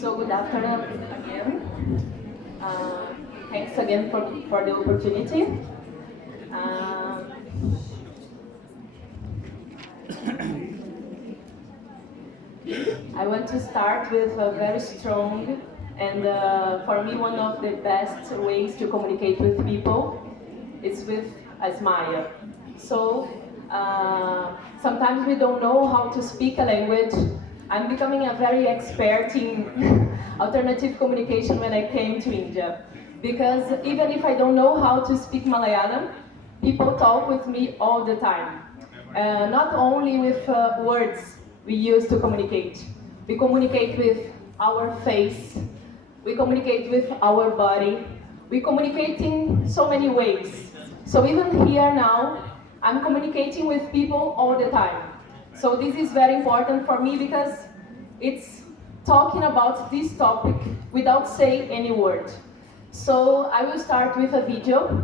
So good afternoon again. Thanks again for the opportunity. I want to start with a very strong and for me one of the best ways to communicate with people is with a smile. So sometimes we don't know how to speak a language. I'm becoming a very expert in alternative communication when I came to India. Because even if I don't know how to speak Malayalam, people talk with me all the time. Not only with words we use to communicate. We communicate with our face, we communicate with our body, we communicate in so many ways. So even here now, I'm communicating with people all the time. So this is very important for me because it's talking about this topic without saying any word. So I will start with a video,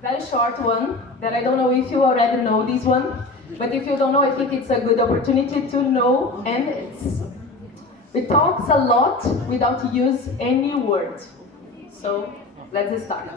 very short one, that I don't know if you already know this one, but if you don't know, I think it's a good opportunity to know, and it talks a lot without use any word. So let's start.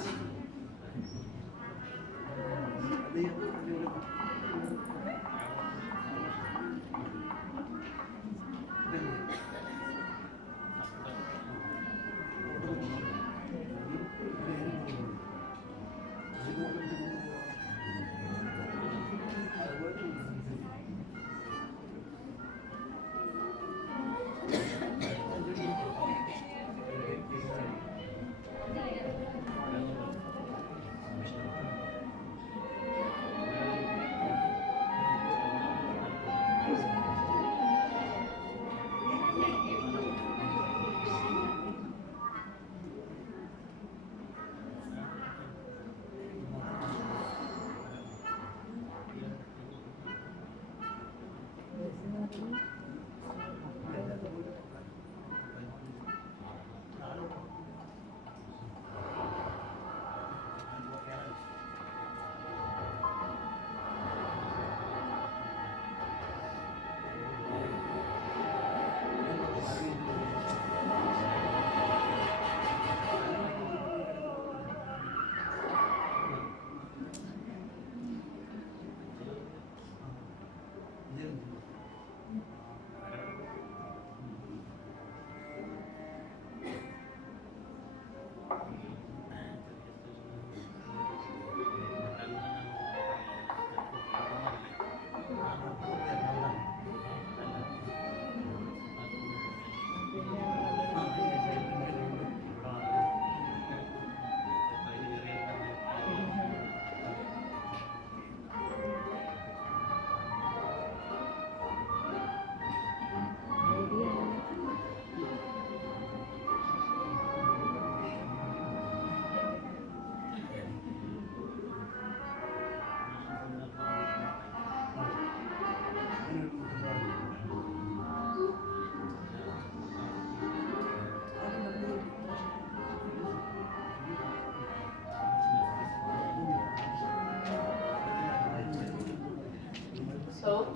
So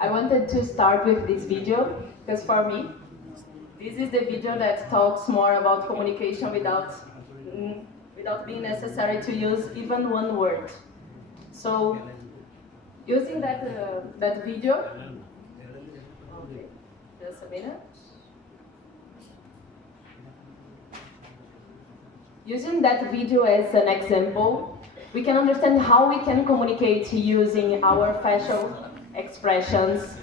I wanted to start with this video because for me, this is the video that talks more about communication without being necessary to use even one word. So using that video, okay, just a minute. Using that video as an example, we can understand how we can communicate using our facial expressions,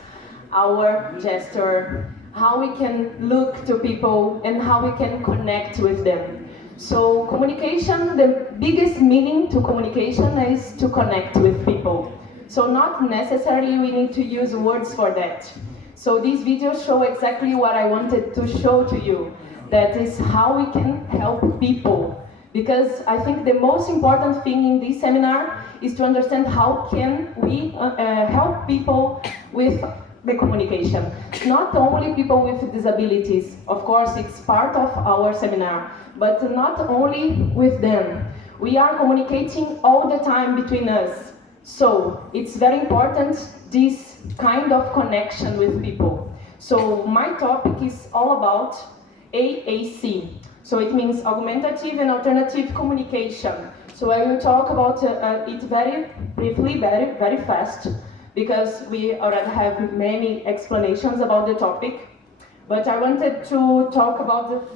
our gesture, how we can look to people, and how we can connect with them. So communication, the biggest meaning to communication is to connect with people. So not necessarily we need to use words for that. So these videos show exactly what I wanted to show to you. That is how we can help people. Because I think the most important thing in this seminar is to understand how can we help people with the communication. Not only people with disabilities, of course it's part of our seminar, but not only with them. We are communicating all the time between us. So it's very important, this kind of connection with people. So my topic is all about AAC. So it means Augmentative and Alternative Communication. So I will talk about it very briefly, very fast, because we already have many explanations about the topic. But I wanted to talk about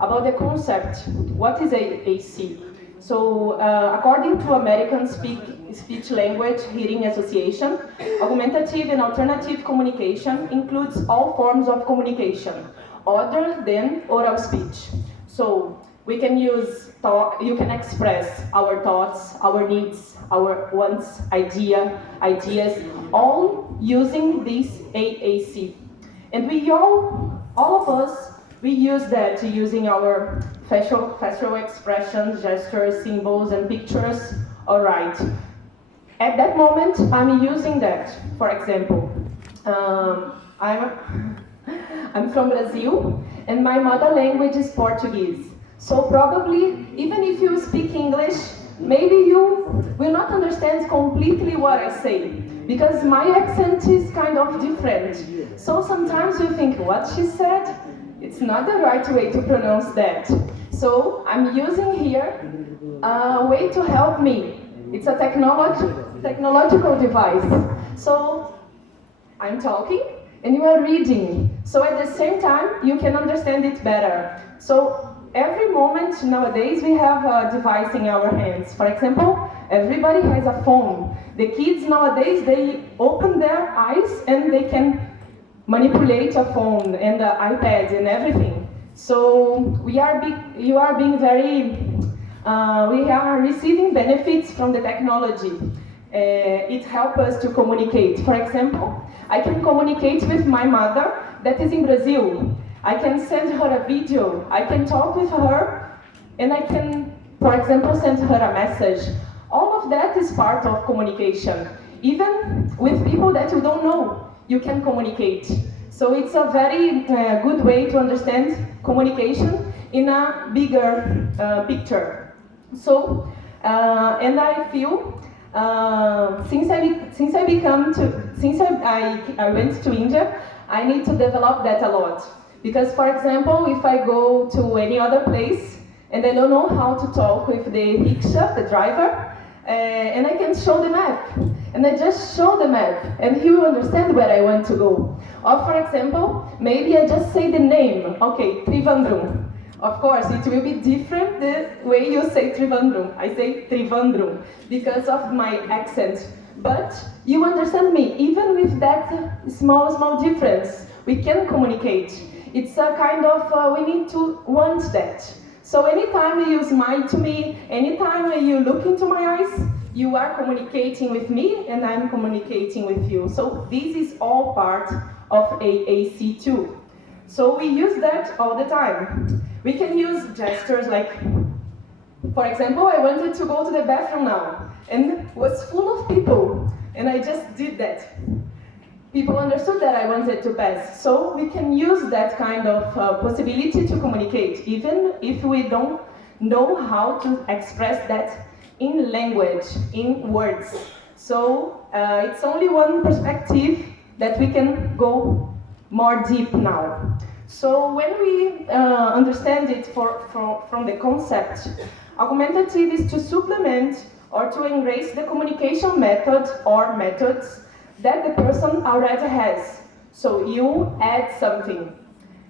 about the concept. What is AAC? So according to American Speech Language Hearing Association, augmentative and alternative communication includes all forms of communication other than oral speech. So we can use you can express our thoughts, our needs, our wants, ideas, all using this AAC. And all of us, we use that using our facial expressions, gestures, symbols, and pictures. All right. At that moment, I'm using that. For example, I'm from Brazil, and my mother language is Portuguese. So probably, even if you speak English, maybe you will not understand completely what I say, because my accent is kind of different. So sometimes you think, what she said? It's not the right way to pronounce that. So I'm using here a way to help me. It's a technological device. So I'm talking and you are reading. So at the same time, you can understand it better. So every moment nowadays we have a device in our hands. For example, everybody has a phone. The kids nowadays, they open their eyes and they can manipulate a phone and an iPad and everything. So you are being very, we are receiving benefits from the technology. It helps us to communicate. For example, I can communicate with my mother that is in Brazil. I can send her a video, I can talk with her, and I can, for example, send her a message. All of that is part of communication. Even with people that you don't know, you can communicate. So it's a very good way to understand communication in a bigger picture. So, and I feel, since I went to India, I need to develop that a lot. Because, for example, if I go to any other place and I don't know how to talk with the rickshaw, the driver, and I can show the map, and I just show the map, and he will understand where I want to go. Or, for example, maybe I just say the name, okay, Trivandrum. Of course, it will be different the way you say Trivandrum. I say Trivandrum because of my accent. But you understand me, even with that small difference, we can communicate. It's a kind of, we need to want that. So anytime you smile to me, anytime you look into my eyes, you are communicating with me and I'm communicating with you. So this is all part of AAC too. So we use that all the time. We can use gestures like, for example, I wanted to go to the bathroom now and it was full of people and I just did that. People understood that I wanted to pass. So we can use that kind of possibility to communicate, even if we don't know how to express that in language, in words. So it's only one perspective that we can go more deep now. So when we understand it from the concept, augmentative is to supplement or to enhance the communication method or methods that the person already has. So you add something.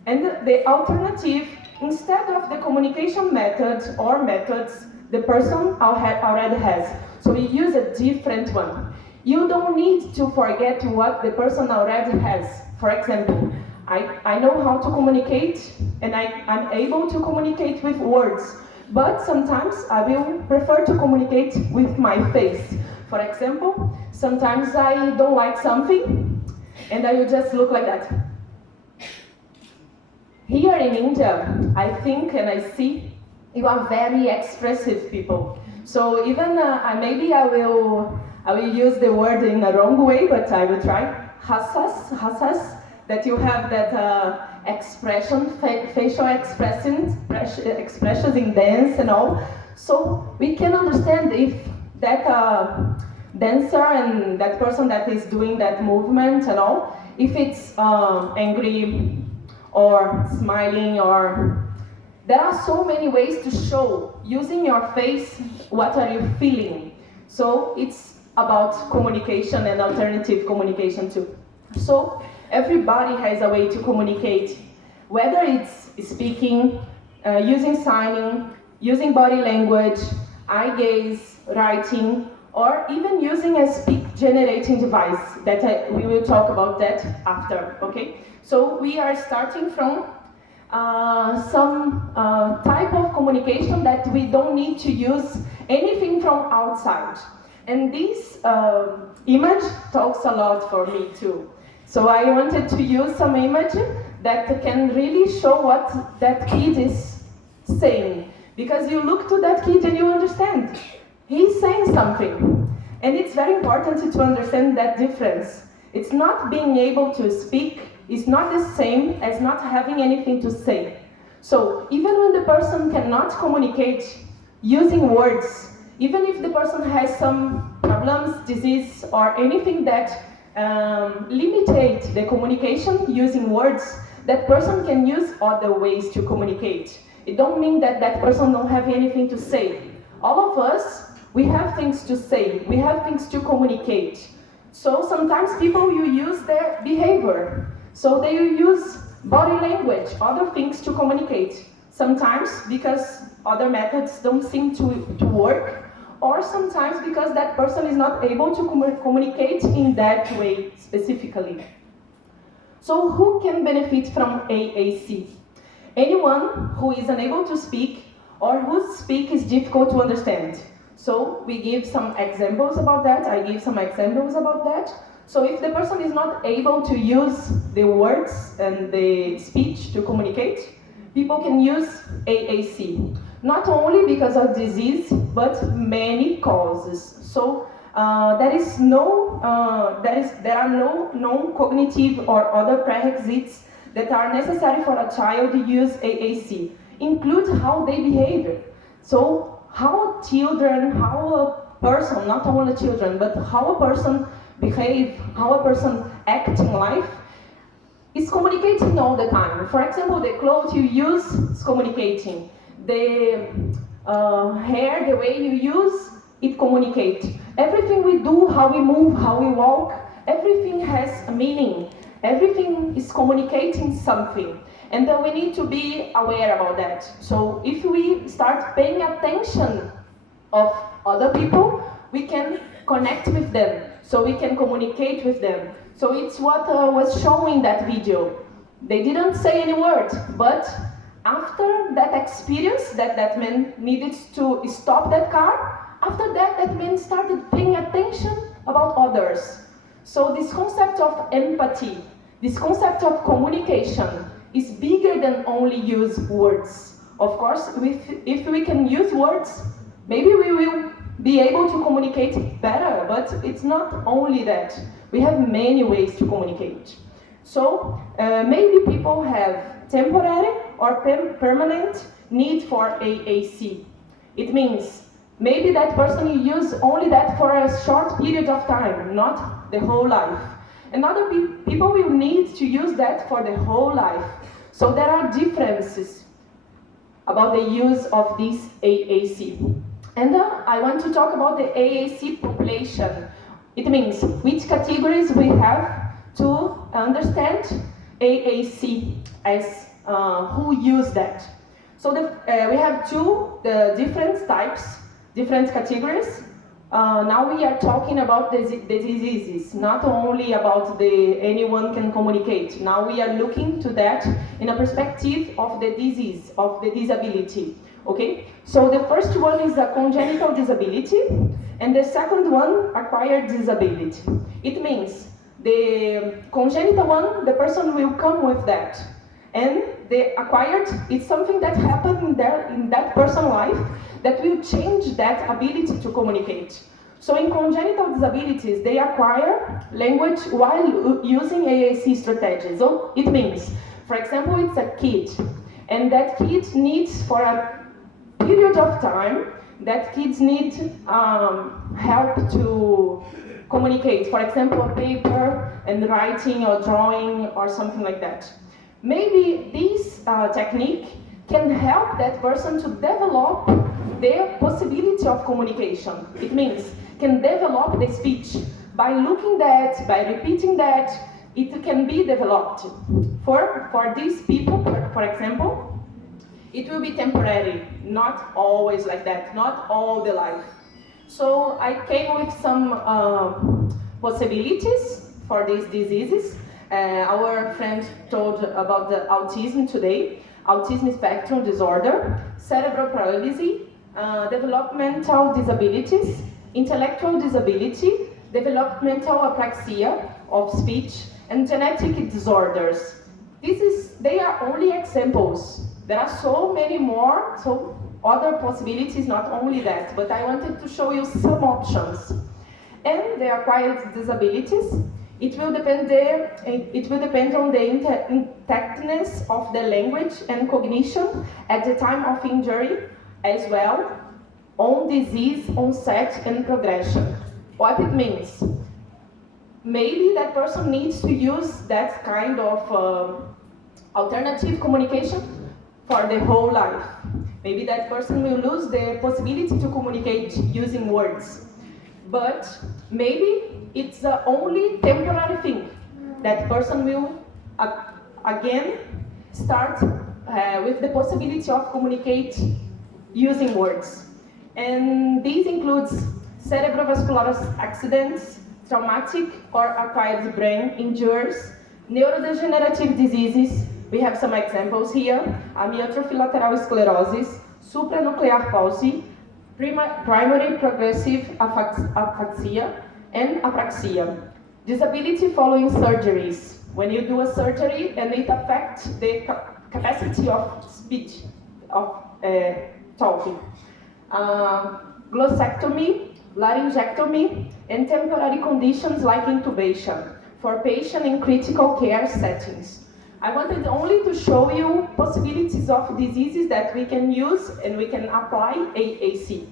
And the alternative, instead of the communication methods or methods the person already has. So we use a different one. You don't need to forget what the person already has. For example, I know how to communicate and I'm able to communicate with words, but sometimes I will prefer to communicate with my face. For example, sometimes I don't like something and I will just look like that. Here in India, I think and I see you are very expressive people. So even maybe I will use the word in the wrong way, but I will try. Hasas, that you have that expression, facial expressions in dance and all. So we can understand if that dancer and that person that is doing that movement and all, if it's angry or smiling, or there are so many ways to show using your face what are you feeling. So it's about communication and alternative communication too. So everybody has a way to communicate, whether it's speaking, using signing, using body language, eye gaze, writing, or even using a speech-generating device. That we will talk about that after, okay? So we are starting from some type of communication that we don't need to use anything from outside. And this image talks a lot for me too. So I wanted to use some image that can really show what that kid is saying. Because you look to that kid and you understand. He's saying something. And it's very important to understand that difference. It's not being able to speak, it's not the same as not having anything to say. So even when the person cannot communicate using words, even if the person has some problems, disease, or anything that limitate the communication using words, that person can use other ways to communicate. It don't mean that that person don't have anything to say. All of us, we have things to say, we have things to communicate. So sometimes people will use their behavior. So they will use body language, other things to communicate. Sometimes because other methods don't seem to work, or sometimes because that person is not able to communicate in that way specifically. So who can benefit from AAC? Anyone who is unable to speak or whose speak is difficult to understand. So we give some examples about that, I give some examples about that. So if the person is not able to use the words and the speech to communicate, people can use AAC. Not only because of disease, but many causes. So there are no non-cognitive or other prerequisites that are necessary for a child to use AAC. Include how they behave. So how children, how a person, not only children, but how a person behave, how a person act in life, is communicating all the time. For example, the clothes you use is communicating. The hair, the way you use, it communicates. Everything we do, how we move, how we walk, everything has a meaning. Everything is communicating something. And then we need to be aware about that. So if we start paying attention of other people, we can connect with them. So we can communicate with them. So it's what was shown in that video. They didn't say any word, but after that experience that man needed to stop that car, after that man started paying attention about others. So this concept of empathy, this concept of communication is bigger than only use words. Of course, if we can use words, maybe we will be able to communicate better, but it's not only that. We have many ways to communicate. So maybe people have temporary or permanent need for AAC. It means maybe that person will use only that for a short period of time, not the whole life. And other people will need to use that for the whole life. So there are differences about the use of this AAC. And I want to talk about the Aac population. It means which categories we have to understand Aac as who use that. So we have two different types, different categories. Now we are talking about the diseases, not only about anyone can communicate. Now we are looking to that in a perspective of the disease, of the disability. Okay? So the first one is a congenital disability, and the second one, acquired disability. It means the congenital one, the person will come with that. And the acquired, it's something that happened in that person's life that will change that ability to communicate. So in congenital disabilities, they acquire language while using Aac strategies. So it means, for example, it's a kid, and that kid needs for a period of time, that kids need help to communicate. For example, a paper and writing or drawing or something like that. Maybe this technique can help that person to develop their possibility of communication. It means can develop the speech. By looking that, by repeating that, it can be developed. For these people, for example, it will be temporary, not always like that, not all the life. So I came with some possibilities for these diseases. Our friend told about the autism today, autism spectrum disorder, cerebral paralysis, developmental disabilities, intellectual disability, developmental apraxia of speech, and genetic disorders. They are only examples. There are so many more, so other possibilities, not only that, but I wanted to show you some options. And the acquired disabilities, it will depend on the intactness of the language and cognition at the time of injury, as well on disease onset and progression. What it means? Maybe that person needs to use that kind of alternative communication for the whole life. Maybe that person will lose the possibility to communicate using words. But maybe it's the only temporary thing. That person will again start with the possibility of communicate using words. And this includes cerebrovascular accidents, traumatic or acquired brain injuries, neurodegenerative diseases. We have some examples here: amyotrophy lateral sclerosis, supranuclear palsy, primary progressive aphasia, and apraxia. Disability following surgeries. When you do a surgery and it affects the capacity of speech, of talking. Glossectomy, laryngectomy, and temporary conditions like intubation for patients in critical care settings. I wanted only to show you possibilities of diseases that we can use and we can apply AAC.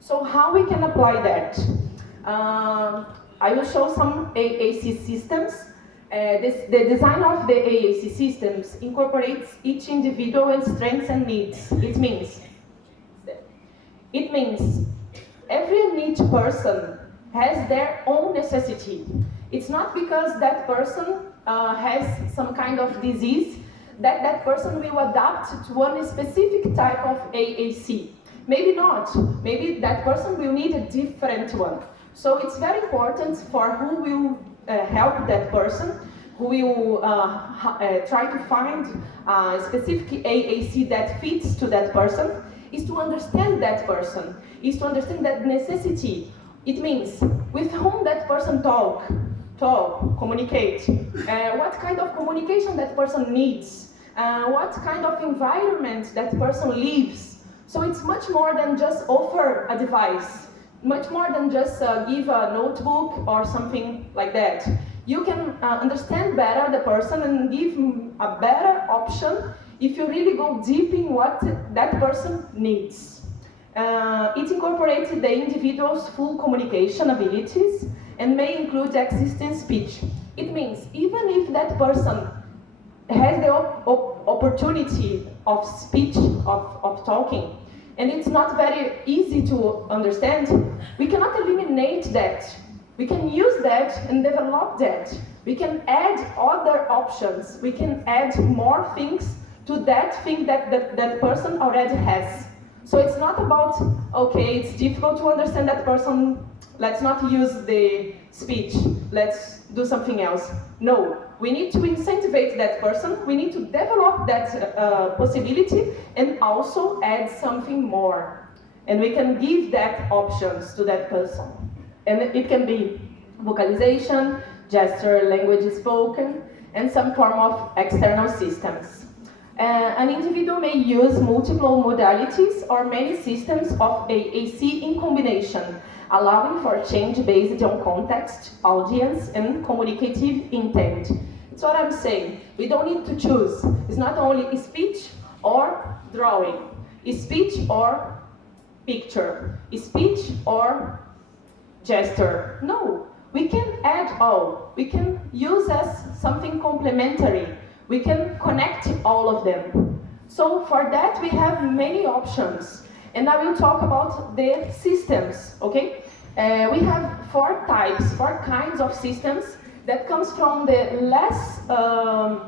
So how we can apply that? I will show some AAC systems. The design of the AAC systems incorporates each individual's strengths and needs. It means every each person has their own necessity. It's not because that person has some kind of disease that that person will adapt to one specific type of AAC. Maybe not. Maybe that person will need a different one. So it's very important for who will help that person, who will try to find a specific AAC that fits to that person, is to understand that person, is to understand that necessity. It means with whom that person communicate, what kind of communication that person needs, what kind of environment that person lives. So it's much more than just offer a device, much more than just give a notebook or something like that. You can understand better the person and give a better option if you really go deep in what that person needs. It incorporates the individual's full communication abilities and may include existing speech. It means even if that person has the opportunity of speech, of talking, and it's not very easy to understand, we cannot eliminate that. We can use that and develop that. We can add other options. We can add more things to that thing that that person already has. So it's not about, okay, it's difficult to understand that person, let's not use the speech, let's do something else. No, we need to incentivize that person, we need to develop that possibility and also add something more. And we can give that options to that person. And it can be vocalization, gesture, language spoken, and some form of external systems. An individual may use multiple modalities or many systems of AAC in combination, allowing for change based on context, audience, and communicative intent. That's what I'm saying. We don't need to choose. It's not only speech or drawing, it's speech or picture, it's speech or gesture. No, we can add all. We can use as something complementary. we can connect all of them. So for that, we have many options. And I will talk about the systems, okay? We have four kinds of systems that comes from the less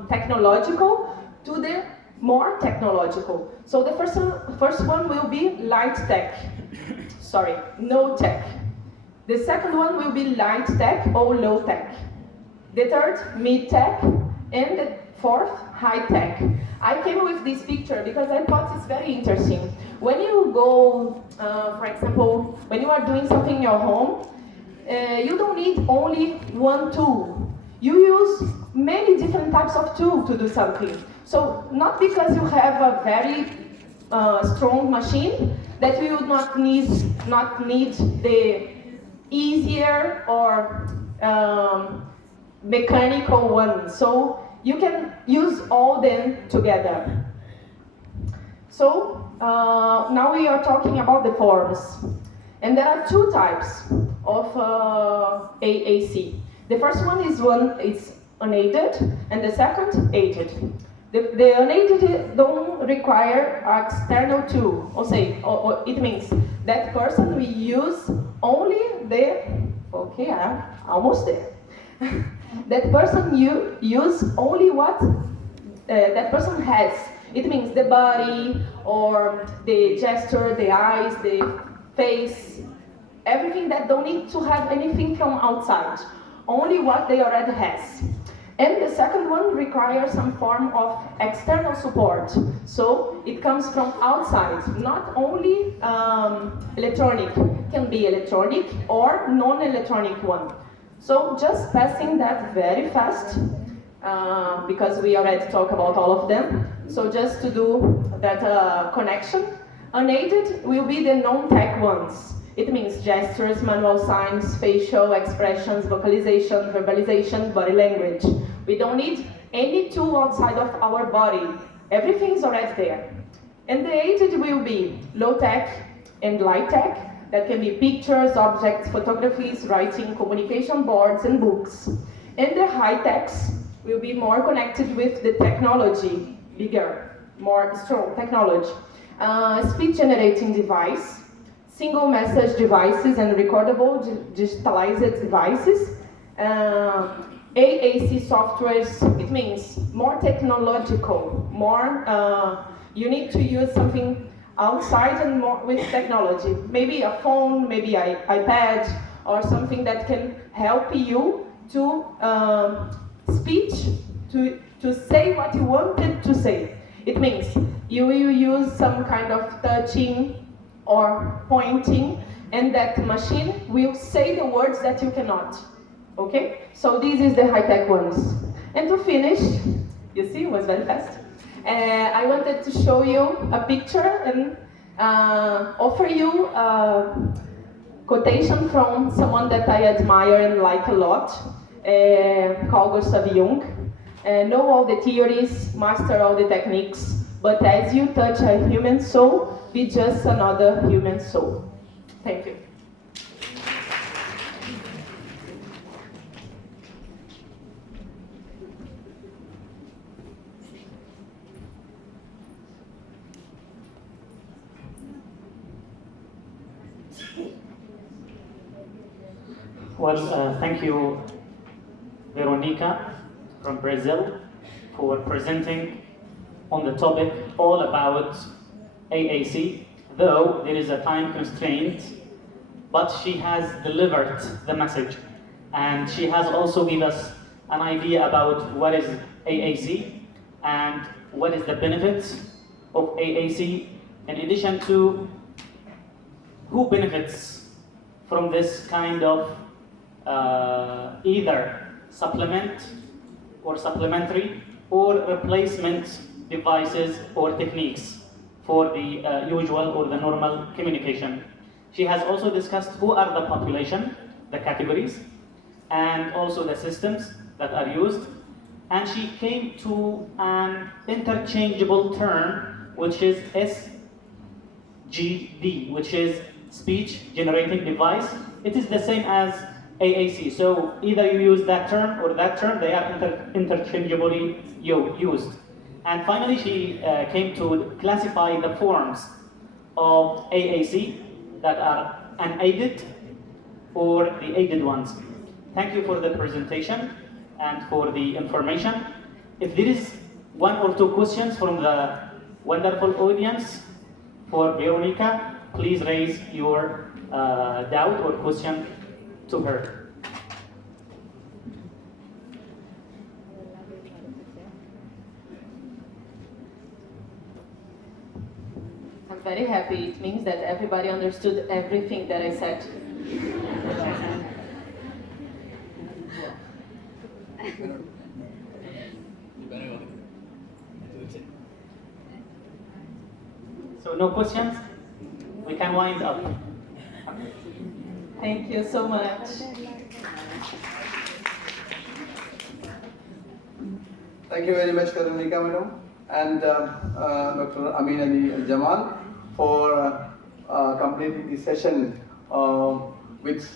technological to the more technological. So the first one will be light tech, sorry, no tech. The second one will be light tech or low tech. The third, mid tech, and the fourth, high tech. I came with this picture because I thought it's very interesting. When you go, for example, when you are doing something in your home, you don't need only one tool. You use many different types of tools to do something. So not because you have a very strong machine that you would not need the easier or mechanical one. So you can use all them together. So now we are talking about the forms. And there are two types of AAC. The first one is unaided, and the second, aided. The unaided don't require external tool. It means that person will use only the, okay, I'm almost there. That person use only what that person has. It means the body, or the gesture, the eyes, the face, everything that don't need to have anything from outside. Only what they already has. And the second one requires some form of external support. So it comes from outside, not only electronic. It can be electronic or non-electronic one. So just passing that very fast, because we already talked about all of them. So just to do that connection, unaided will be the non-tech ones. It means gestures, manual signs, facial expressions, vocalization, verbalization, body language. We don't need any tool outside of our body. Everything is already there. And the aided will be low-tech and light-tech. That can be pictures, objects, photographies, writing, communication boards, and books. And the high-techs will be more connected with the technology, bigger, more strong technology. Speech-generating device, single message devices and recordable digitalized devices. AAC softwares, it means more technological, more, you need to use something outside and more with technology. Maybe a phone, maybe an iPad, or something that can help you to speech, to say what you wanted to say. It means you will use some kind of touching or pointing, and that machine will say the words that you cannot. Okay? So this is the high-tech ones. And to finish, you see, it was very fast. I wanted to show you a picture and offer you a quotation from someone that I admire and like a lot, Carl Gustav Jung. Know all the theories, master all the techniques, but as you touch a human soul, be just another human soul. Thank you. Well, thank you, Veronica from Brazil, for presenting on the topic all about AAC, though there is a time constraint, but she has delivered the message, and she has also given us an idea about what is AAC and what is the benefits of AAC, in addition to who benefits from this kind of either supplement or supplementary or replacement devices or techniques for the usual or the normal communication. She has also discussed who are the population, the categories, and also the systems that are used. And she came to an interchangeable term, which is SGD, which is speech generating device. It is the same as AAC. So either you use that term or that term, they are interchangeably used. And finally, she came to classify the forms of AAC that are unaided or the aided ones. Thank you for the presentation and for the information. If there is one or two questions from the wonderful audience for Veronica, please raise your doubt or question to her. I'm very happy. It means that everybody understood everything that I said. So no questions? We can wind up. Thank you so much. Thank you very much, Veronica, madam, and Dr. Amin Ali Al Jamal for completing the session with